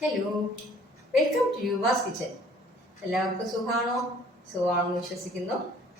hello welcome to Yuva's kitchen എല്ലാവർക്കും സുഖമാണോ സുഖമാണെന്ന് വിശ്വസിക്കുന്നു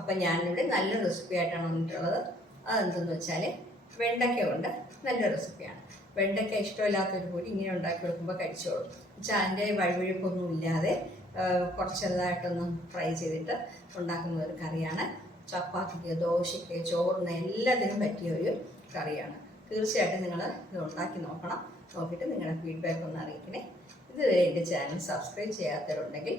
അപ്പം ഞാനിവിടെ നല്ല റെസിപ്പി ആയിട്ടാണ് വന്നിട്ടുള്ളത് അതെന്തെന്ന് വെച്ചാൽ വെണ്ടയ്ക്ക കൊണ്ട് നല്ല റെസിപ്പിയാണ് വെണ്ടയ്ക്ക ഒരു കൂടി ഇങ്ങനെ ഉണ്ടാക്കി കൊടുക്കുമ്പോൾ കഴിച്ചോളും വെച്ചാൽ അതിൻ്റെ വഴിവഴിപ്പൊന്നും ഇല്ലാതെ കുറച്ച് ഫ്രൈ ചെയ്തിട്ട് ഉണ്ടാക്കുന്ന ഒരു കറിയാണ് ചപ്പാത്തിക്ക് ദോശയ്ക്ക് ചോറിന് എല്ലാത്തിനും പറ്റിയ ഒരു കറിയാണ് തീർച്ചയായിട്ടും നിങ്ങൾ ഇത് ഉണ്ടാക്കി നോക്കണം നോക്കിയിട്ട് നിങ്ങളുടെ ഫീഡ്ബാക്ക് ഒന്ന് അറിയിക്കണേ ഇതുവരെ എൻ്റെ ചാനൽ സബ്സ്ക്രൈബ് ചെയ്യാത്തവരുണ്ടെങ്കിൽ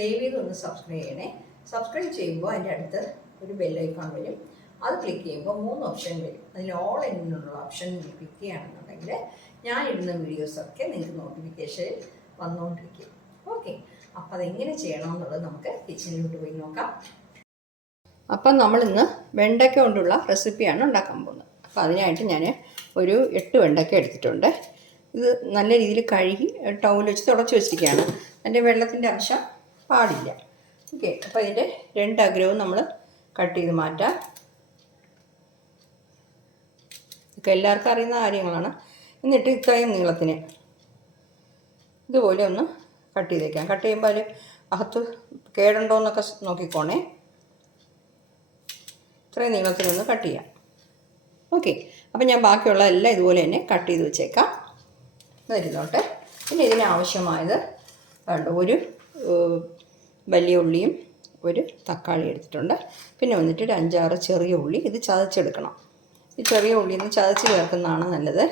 ദയവീത് ഒന്ന് സബ്സ്ക്രൈബ് ചെയ്യണേ സബ്സ്ക്രൈബ് ചെയ്യുമ്പോൾ അതിൻ്റെ അടുത്ത് ഒരു ബെല്ലൈക്കോൺ വരും അത് ക്ലിക്ക് ചെയ്യുമ്പോൾ മൂന്ന് ഓപ്ഷൻ വരും അതിൽ ഓൾ എന്നുള്ള ഓപ്ഷൻ ക്ലിക്ക് ചെയ്യുകയാണെന്നുണ്ടെങ്കിൽ ഞാൻ ഇടുന്ന വീഡിയോസൊക്കെ നിങ്ങൾക്ക് നോട്ടിഫിക്കേഷൻ വന്നുകൊണ്ടിരിക്കും ഓക്കെ അപ്പോൾ അതെങ്ങനെ ചെയ്യണമെന്നുള്ളത് നമുക്ക് കിച്ചണിലോട്ട് പോയി നോക്കാം അപ്പം നമ്മളിന്ന് വെണ്ടയ്ക്ക കൊണ്ടുള്ള റെസിപ്പിയാണ് ഉണ്ടാക്കാൻ പോകുന്നത് അപ്പോൾ അതിനായിട്ട് ഞാൻ ഒരു എട്ട് വെണ്ടയ്ക്ക എടുത്തിട്ടുണ്ട് ഇത് നല്ല രീതിയിൽ കഴുകി ടവൽ വെച്ച് തുടച്ച് വെച്ചിരിക്കുകയാണ് അതിൻ്റെ വെള്ളത്തിൻ്റെ അംശം പാടില്ല ഓക്കെ അപ്പോൾ അതിൻ്റെ രണ്ട് അഗ്രവും നമ്മൾ കട്ട് ചെയ്ത് മാറ്റാം ഇതൊക്കെ എല്ലാവർക്കും അറിയുന്ന കാര്യങ്ങളാണ് എന്നിട്ട് ഇത്രയും നീളത്തിന് ഇതുപോലെ ഒന്ന് കട്ട് ചെയ്തേക്കാം കട്ട് ചെയ്യുമ്പോൾ അതിൽ അകത്ത് കേടുണ്ടോ എന്നൊക്കെ നോക്കിക്കോണേ ഇത്രയും നീളത്തിനൊന്ന് കട്ട് ചെയ്യാം ഓക്കെ അപ്പം ഞാൻ ബാക്കിയുള്ള എല്ലാം ഇതുപോലെ തന്നെ കട്ട് ചെയ്ത് വെച്ചേക്കാം വരുന്നോട്ടെ പിന്നെ ഇതിനാവശ്യമായത് വേണ്ട ഒരു വലിയ ഉള്ളിയും ഒരു തക്കാളി എടുത്തിട്ടുണ്ട് പിന്നെ വന്നിട്ട് ഒരു അഞ്ചാറ് ചെറിയ ഉള്ളി ഇത് ചതച്ചെടുക്കണം ഈ ചെറിയ ഉള്ളി ഒന്ന് ചതച്ച് ചേർക്കുന്നതാണ് നല്ലത്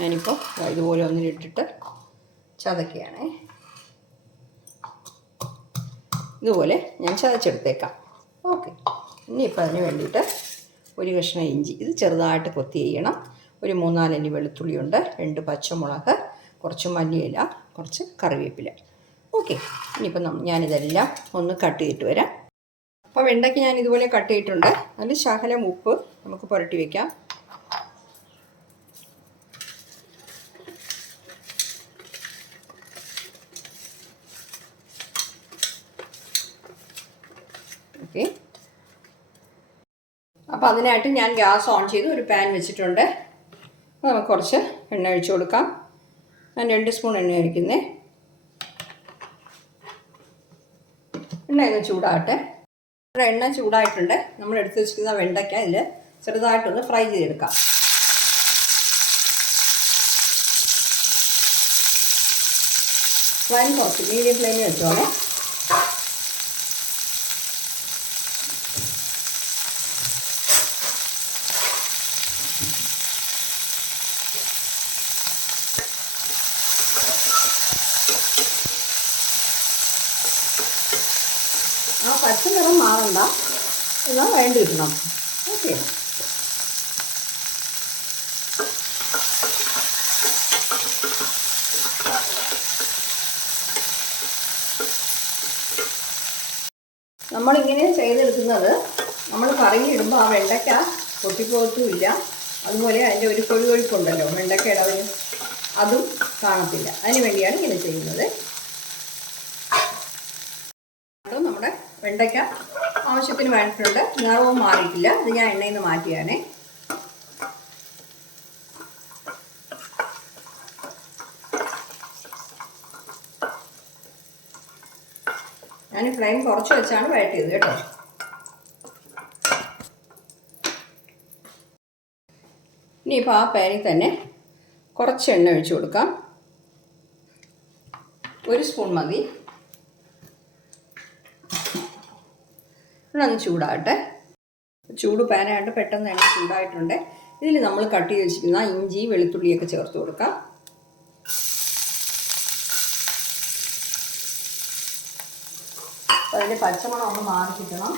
ഞാനിപ്പോൾ ഇതുപോലെ ഒന്നിലിട്ടിട്ട് ചതക്കുകയാണേ ഇതുപോലെ ഞാൻ ചതച്ചെടുത്തേക്കാം ഓക്കെ ഇനിയിപ്പോൾ അതിന് വേണ്ടിയിട്ട് ഒരു കഷ്ണം ഇഞ്ചി ഇത് ചെറുതായിട്ട് കൊത്തി ചെയ്യണം ഒരു മൂന്നാലഞ്ച് വെളുത്തുള്ളിയുണ്ട് രണ്ട് പച്ചമുളക് കുറച്ച് മല്ലിയില കുറച്ച് കറിവേപ്പില ഓക്കെ ഇനിയിപ്പം ഞാനിതെല്ലാം ഒന്ന് കട്ട് ചെയ്തിട്ട് വരാം അപ്പോൾ വെണ്ടയ്ക്ക് ഞാൻ ഇതുപോലെ കട്ട് ചെയ്തിട്ടുണ്ട് അതിൽ ശകലം ഉപ്പ് നമുക്ക് പുരട്ടി വയ്ക്കാം അപ്പം അതിനായിട്ട് ഞാൻ ഗ്യാസ് ഓൺ ചെയ്ത് ഒരു പാൻ വെച്ചിട്ടുണ്ട് അപ്പോൾ നമുക്ക് കുറച്ച് എണ്ണ ഒഴിച്ചു കൊടുക്കാം ഞാൻ രണ്ട് സ്പൂൺ എണ്ണ ഒഴിക്കുന്നേ എണ്ണ ഒന്ന് ചൂടാകട്ടെ എണ്ണ ചൂടായിട്ടുണ്ട് നമ്മൾ എടുത്ത് വെച്ചിരിക്കുന്ന വെണ്ടയ്ക്ക ഇതിൽ ചെറുതായിട്ടൊന്ന് ഫ്രൈ ചെയ്തെടുക്കാം ഫ്ലൈൻ കുറച്ച് മീഡിയം ഫ്ലെയിമിൽ വെച്ചോളൂ വേണ്ട എന്നാൽ വേണ്ടിയിരുന്നു ഇടണം ഓക്കെ നമ്മളിങ്ങനെ ചെയ്തെടുക്കുന്നത് നമ്മൾ ഇടുമ്പോൾ ആ വെണ്ടയ്ക്ക പൊട്ടിപ്പോകത്തുമില്ല അതുപോലെ അതിൻ്റെ ഒരു കൊഴുകൊഴുപ്പുണ്ടല്ലോ വെണ്ടയ്ക്കയുടെ ഒരു അതും കാണത്തില്ല അതിന് വേണ്ടിയാണ് ഇങ്ങനെ ചെയ്യുന്നത് നമ്മുടെ വെണ്ടയ്ക്ക ആവശ്യത്തിന് വേണ്ടിട്ടുണ്ട് നിറവും മാറിയിട്ടില്ല അത് ഞാൻ എണ്ണയിൽ നിന്ന് മാറ്റിയാണ് ഞാൻ ഫ്ലെയിം കുറച്ച് വെച്ചാണ് വഴറ്റിയത് കേട്ടോ ഇപ്പം ആ പാനിൽ തന്നെ കുറച്ച് എണ്ണ ഒഴിച്ചു കൊടുക്കാം ഒരു സ്പൂൺ മതി ഇതൊന്ന് ചൂടാകട്ടെ ചൂട് പാനായിട്ട് പെട്ടെന്ന് തന്നെ ചൂടായിട്ടുണ്ട് ഇതിൽ നമ്മൾ കട്ട് ചെയ്ത് വെച്ചിരിക്കുന്ന ഇഞ്ചി വെളുത്തുള്ളിയൊക്കെ ചേർത്ത് കൊടുക്കാം അതിൻ്റെ പച്ചമണം ഒന്ന് മാറി കിട്ടണം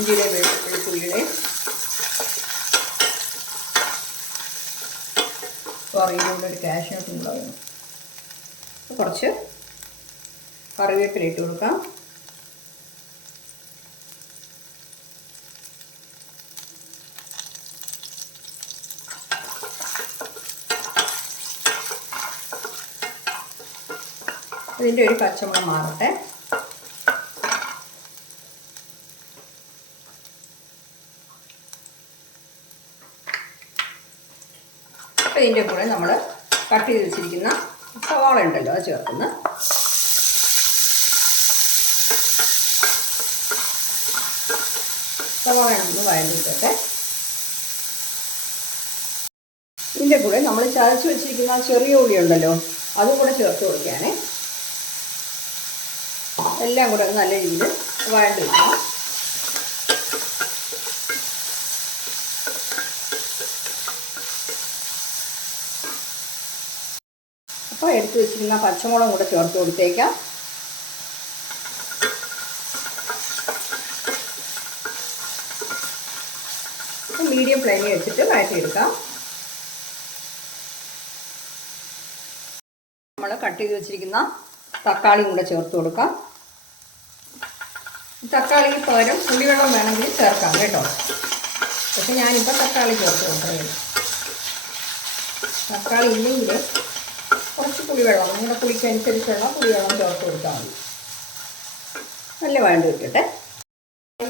ഇഞ്ചിയുടെ വെളുത്തുള്ളിയുടെ കറിയിലൂടെ ഒരു കാഷ്നട്ട് കുറച്ച് കറിവേപ്പില ഇട്ട് കൊടുക്കാം ഇതിൻ്റെ ഒരു പച്ചമുളക് മാറട്ടെ അപ്പം ഇതിൻ്റെ കൂടെ നമ്മൾ കട്ട് ചെയ്ത് വെച്ചിരിക്കുന്ന സവാള ഉണ്ടല്ലോ അത് ചേർക്കുന്നു സവാള ഒന്ന് വഴണ്ടിട്ടേ ഇതിൻ്റെ കൂടെ നമ്മൾ ചതച്ച് വെച്ചിരിക്കുന്ന ചെറിയ ഉള്ളി ഉണ്ടല്ലോ അതും കൂടെ ചേർത്ത് കൊടുക്കുകയാണേ എല്ലാം കൂടെ നല്ല രീതിയിൽ വഴണ്ടി അപ്പോൾ എടുത്തു വെച്ചിരുന്ന പച്ചമുളകും കൂടെ ചേർത്ത് കൊടുത്തേക്കാം മീഡിയം ഫ്ലെയിമിൽ വെച്ചിട്ട് വഴറ്റിയെടുക്കാം നമ്മൾ കട്ട് ചെയ്ത് വെച്ചിരിക്കുന്ന തക്കാളിയും കൂടെ ചേർത്ത് കൊടുക്കാം തക്കാളിക്ക് പകരം പുളിവെള്ളം വേണമെങ്കിൽ ചേർക്കാം കേട്ടോ പക്ഷെ ഞാനിപ്പോൾ തക്കാളി ചേർത്ത് കൊണ്ടുവരുന്നു തക്കാളി ഇല്ലെങ്കിൽ കുറച്ച് പുളിവെള്ളം നിങ്ങളുടെ പുളിക്കനുസരിച്ചുള്ള പുളിവെള്ളം ചേർത്ത് കൊടുത്താൽ മതി നല്ല വേണ്ടി വിട്ടിട്ട്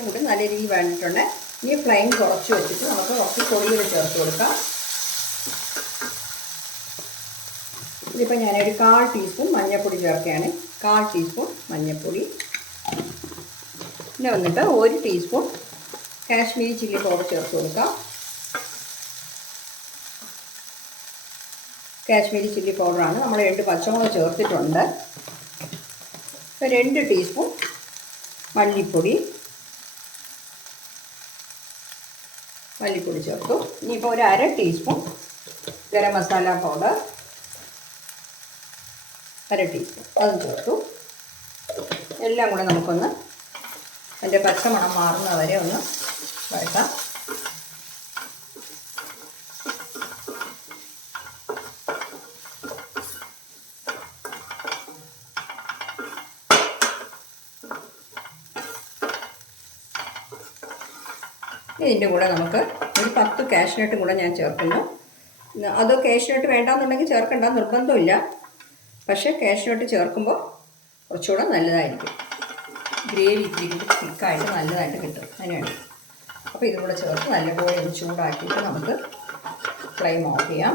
കൂടി നല്ല രീതിയിൽ വേണ്ടിയിട്ടുണ്ട് ഈ ഫ്ലെയിം കുറച്ച് വെച്ചിട്ട് നമുക്ക് കുറച്ച് പൊടിയിൽ ചേർത്ത് കൊടുക്കാം ഇതിപ്പോൾ ഞാനൊരു കാൽ ടീസ്പൂൺ മഞ്ഞൾപ്പൊടി ചേർക്കുകയാണ് കാൽ ടീസ്പൂൺ മഞ്ഞൾപ്പൊടി പിന്നെ വന്നിട്ട് ഒരു ടീസ്പൂൺ കാശ്മീരി ചില്ലി പൗഡർ ചേർത്ത് കൊടുക്കാം കാശ്മീരി ചില്ലി പൗഡറാണ് നമ്മൾ രണ്ട് പച്ചമുളക് ചേർത്തിട്ടുണ്ട് രണ്ട് ടീസ്പൂൺ മല്ലിപ്പൊടി മല്ലിപ്പൊടി ചേർത്തു ഇനിയിപ്പോൾ ഒരു അര ടീസ്പൂൺ ഗരം മസാല പൗഡർ അര ടീസ്പൂൺ അതും ചേർത്തു എല്ലാം കൂടെ നമുക്കൊന്ന് അതിൻ്റെ പച്ചമണം മാറുന്ന വരെ ഒന്ന് വഴക്കാം ഇതിൻ്റെ കൂടെ നമുക്ക് ഒരു പത്ത് കാഷ്നട്ട് കൂടെ ഞാൻ ചേർക്കുന്നു അത് കാഷ്നട്ട് വേണ്ടാന്നുണ്ടെങ്കിൽ ചേർക്കേണ്ട നിർബന്ധമില്ല പക്ഷേ കാഷ്നട്ട് ചേർക്കുമ്പോൾ കുറച്ചുകൂടെ നല്ലതായിരിക്കും ഗ്രേവി ഇത്തിരി തിക്കായിട്ട് നല്ലതായിട്ട് കിട്ടും അതിനുവേണ്ടി അപ്പോൾ ഇതുകൂടെ ചേർത്ത് നല്ലപോലെ ഒന്ന് ചൂടാക്കിയിട്ട് നമുക്ക് ഫ്ലെയിം ഓഫ് ചെയ്യാം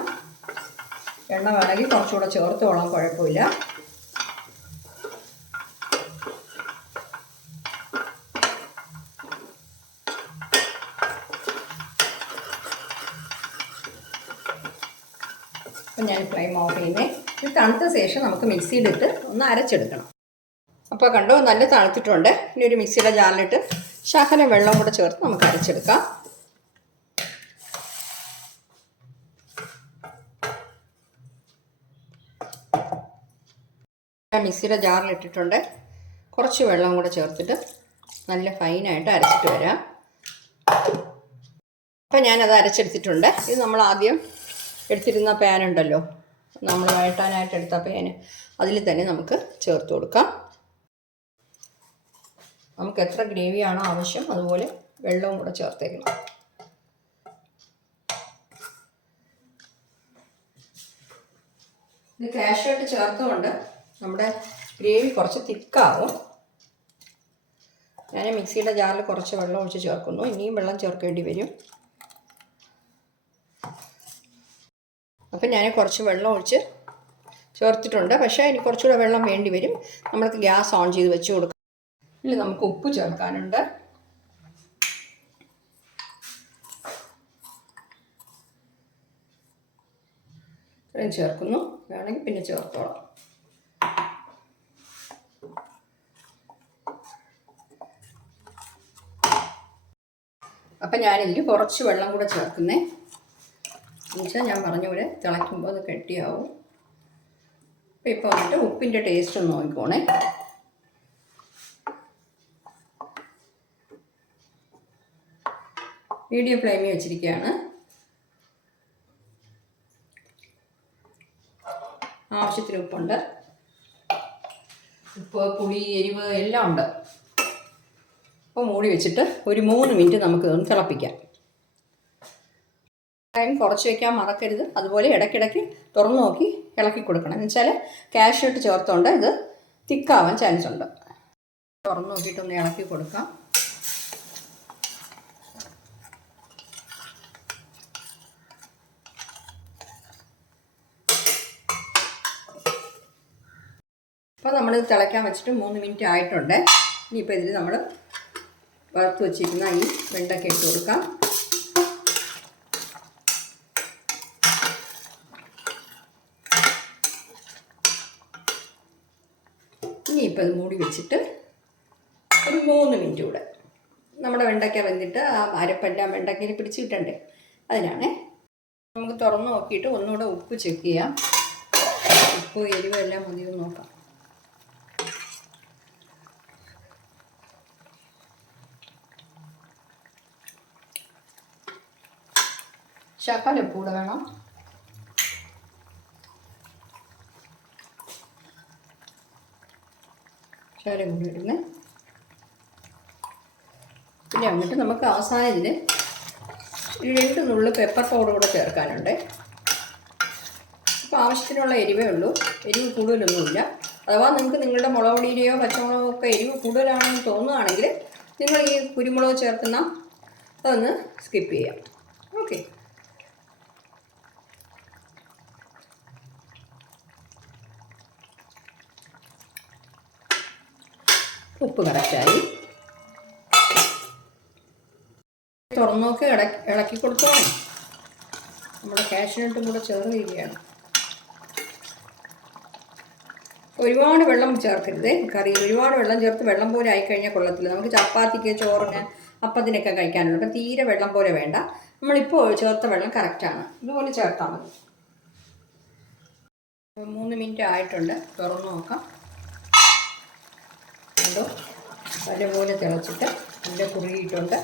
എണ്ണ വേണമെങ്കിൽ കുറച്ചുകൂടെ ചേർത്തോളാം കുഴപ്പമില്ല അപ്പം ഞാൻ ഫ്ലെയിം ഓഫ് ചെയ്യുന്നത് ഇത് തണുത്ത ശേഷം നമുക്ക് മിക്സിയിലിട്ട് ഒന്ന് അരച്ചെടുക്കണം അപ്പോൾ കണ്ടോ നല്ല തണുത്തിട്ടുണ്ട് ഇനി ഒരു മിക്സിയുടെ ജാറിലിട്ട് ശകലം വെള്ളം കൂടെ ചേർത്ത് നമുക്ക് അരച്ചെടുക്കാം മിക്സിയുടെ ജാറിലിട്ടിട്ടുണ്ട് കുറച്ച് വെള്ളം കൂടെ ചേർത്തിട്ട് നല്ല ഫൈനായിട്ട് അരച്ചിട്ട് വരാം അപ്പം ഞാനത് അരച്ചെടുത്തിട്ടുണ്ട് ഇത് നമ്മൾ ആദ്യം എടുത്തിരുന്ന പാനുണ്ടല്ലോ നമ്മൾ വഴട്ടാനായിട്ട് എടുത്ത പാന് അതിൽ തന്നെ നമുക്ക് ചേർത്ത് കൊടുക്കാം നമുക്ക് എത്ര ഗ്രേവിയാണോ ആവശ്യം അതുപോലെ വെള്ളവും കൂടെ ചേർത്തേക്കണം ഇത് കാഷ്വായിട്ട് ചേർത്തുകൊണ്ട് നമ്മുടെ ഗ്രേവി കുറച്ച് തിക്കാവും ഞാൻ മിക്സിയുടെ ജാറിൽ കുറച്ച് വെള്ളം ഒഴിച്ച് ചേർക്കുന്നു ഇനിയും വെള്ളം ചേർക്കേണ്ടി വരും അപ്പം ഞാൻ കുറച്ച് വെള്ളം ഒഴിച്ച് ചേർത്തിട്ടുണ്ട് പക്ഷേ ഇനി കുറച്ചുകൂടെ വെള്ളം വേണ്ടി വരും നമ്മൾക്ക് ഗ്യാസ് ഓൺ ചെയ്ത് വെച്ച് കൊടുക്കാം ഇതിൽ നമുക്ക് ഉപ്പ് ചേർക്കാനുണ്ട് ഇത്രയും ചേർക്കുന്നു വേണമെങ്കിൽ പിന്നെ ചേർത്തോളാം അപ്പം ഞാനിതിൽ കുറച്ച് വെള്ളം കൂടെ ചേർക്കുന്നേ എന്നുവെച്ചാൽ ഞാൻ പറഞ്ഞ പോലെ തിളയ്ക്കുമ്പോൾ അത് കെട്ടിയാവും അപ്പോൾ ഇപ്പോൾ വന്നിട്ട് ഉപ്പിൻ്റെ ടേസ്റ്റ് ഒന്ന് നോക്കിക്കോണേ മീഡിയം ഫ്ലെയിമിൽ വെച്ചിരിക്കുകയാണ് ആവശ്യത്തിന് ഉപ്പുണ്ട് ഉപ്പ് പുളി എരിവ് എല്ലാം ഉണ്ട് അപ്പോൾ മൂടി വെച്ചിട്ട് ഒരു മൂന്ന് മിനിറ്റ് നമുക്ക് ഇതൊന്ന് തിളപ്പിക്കാം ടൈം കുറച്ച് വയ്ക്കാൻ മറക്കരുത് അതുപോലെ ഇടയ്ക്കിടയ്ക്ക് തുറന്നു നോക്കി ഇളക്കി കൊടുക്കണം എന്ന് വെച്ചാൽ കാഷ്യൂ ഇട്ട് ചേർത്തുകൊണ്ട് ഇത് തിക്കാവാൻ ചാൻസ് ഉണ്ട് തുറന്നു നോക്കിയിട്ടൊന്ന് ഇളക്കി കൊടുക്കാം അപ്പോൾ നമ്മൾ തിളയ്ക്കാൻ വെച്ചിട്ട് മൂന്ന് മിനിറ്റ് ആയിട്ടുണ്ട് ഇനിയിപ്പോൾ ഇതിൽ നമ്മൾ വറുത്ത് വെച്ചിരിക്കുന്ന ഈ വെണ്ടയ്ക്ക് ഇട്ട് കൊടുക്കാം ഇനിയിപ്പോൾ ഇത് മൂടി വെച്ചിട്ട് ഒരു മൂന്ന് മിനിറ്റ് കൂടെ നമ്മുടെ വെണ്ടയ്ക്ക വെന്തിട്ട് ആ അരപ്പെല്ലാം വെണ്ടയ്ക്കയിൽ പിടിച്ച് കിട്ടണ്ടേ അതിനാണ് നമുക്ക് തുറന്ന് നോക്കിയിട്ട് ഒന്നുകൂടെ ഉപ്പ് ചെക്ക് ചെയ്യാം ഉപ്പ് എരിവെല്ലാം മതിയെന്ന് നോക്കാം ശകലം കൂടെ വേണം ശകലം കൂടി ഇടുന്നത് പിന്നെ എന്നിട്ട് നമുക്ക് അവസാനം ഇതിൽ രണ്ട് നുള്ളു പെപ്പർ പൗഡർ കൂടെ ചേർക്കാനുണ്ട് അപ്പോൾ ആവശ്യത്തിനുള്ള എരിവേ ഉള്ളൂ എരിവ് കൂടുതലൊന്നുമില്ല അഥവാ നിങ്ങൾക്ക് നിങ്ങളുടെ മുളക് പൊടിയുടെയോ പച്ചമുളകോ ഒക്കെ എരിവ് കൂടുതലാണെന്ന് തോന്നുകയാണെങ്കിൽ നിങ്ങൾ ഈ കുരുമുളക് ചേർക്കുന്ന അതൊന്ന് സ്കിപ്പ് ചെയ്യാം ഉപ്പ് കറക്റ്റായി തുറന്നു നോക്കി ഇളക്കി ഇളക്കി കൊടുത്തോളാം നമ്മുടെ കാഷ്നട്ടും കൂടെ ചേർന്നിരിക്കുകയാണ് ഒരുപാട് വെള്ളം ചേർക്കരുത് കറിയിൽ ഒരുപാട് വെള്ളം ചേർത്ത് വെള്ളം പോലെ ആയിക്കഴിഞ്ഞാൽ കൊള്ളത്തില്ല നമുക്ക് ചപ്പാത്തിക്ക് ചോറിന് അപ്പത്തിനൊക്കെ കഴിക്കാനുള്ളൂ അപ്പം തീരെ വെള്ളം പോലെ വേണ്ട നമ്മളിപ്പോൾ ചേർത്ത വെള്ളം കറക്റ്റാണ് ഇതുപോലെ ചേർത്താൽ മതി മൂന്ന് മിനിറ്റ് ആയിട്ടുണ്ട് തുറന്നു നോക്കാം കണ്ടു നല്ലപോലെ തിളച്ചിട്ട് നല്ല കുറുകിയിട്ടുണ്ട്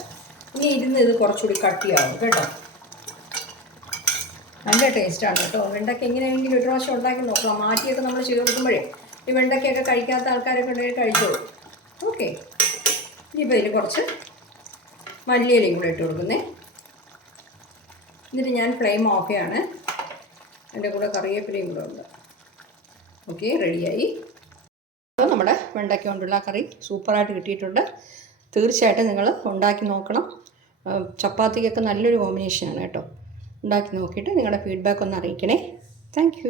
ഇനി ഇരുന്ന് ഇത് കുറച്ചുകൂടി കട്ടിയാവും കേട്ടോ നല്ല ടേസ്റ്റാണ് കേട്ടോ വെണ്ടയ്ക്ക എങ്ങനെയെങ്കിലും ഒരു പ്രാവശ്യം ഉണ്ടാക്കി നോക്കാം മാറ്റിയൊക്കെ നമ്മൾ ചെയ്ത് കൊടുക്കുമ്പോഴേ ഈ വെണ്ടയ്ക്കൊക്കെ കഴിക്കാത്ത ആൾക്കാരൊക്കെ ഉണ്ടെങ്കിൽ കഴിച്ചോളൂ ഓക്കെ ഇനിയിപ്പോൾ ഇതിൽ കുറച്ച് മല്ലിയിലയും കൂടെ ഇട്ട് കൊടുക്കുന്നേ എന്നിട്ട് ഞാൻ ഫ്ലെയിം ഓഫെയാണ് എൻ്റെ കൂടെ കറിവേപ്പിലയും കൂടെ ഉണ്ട് ഓക്കെ റെഡിയായി നമ്മുടെ വെണ്ടയ്ക്ക കൊണ്ടുള്ള കറി സൂപ്പറായിട്ട് കിട്ടിയിട്ടുണ്ട് തീർച്ചയായിട്ടും നിങ്ങൾ ഉണ്ടാക്കി നോക്കണം ചപ്പാത്തിക്കൊക്കെ നല്ലൊരു കോമ്പിനേഷനാണ് കേട്ടോ ഉണ്ടാക്കി നോക്കിയിട്ട് നിങ്ങളുടെ ഫീഡ്ബാക്ക് ഒന്ന് അറിയിക്കണേ താങ്ക്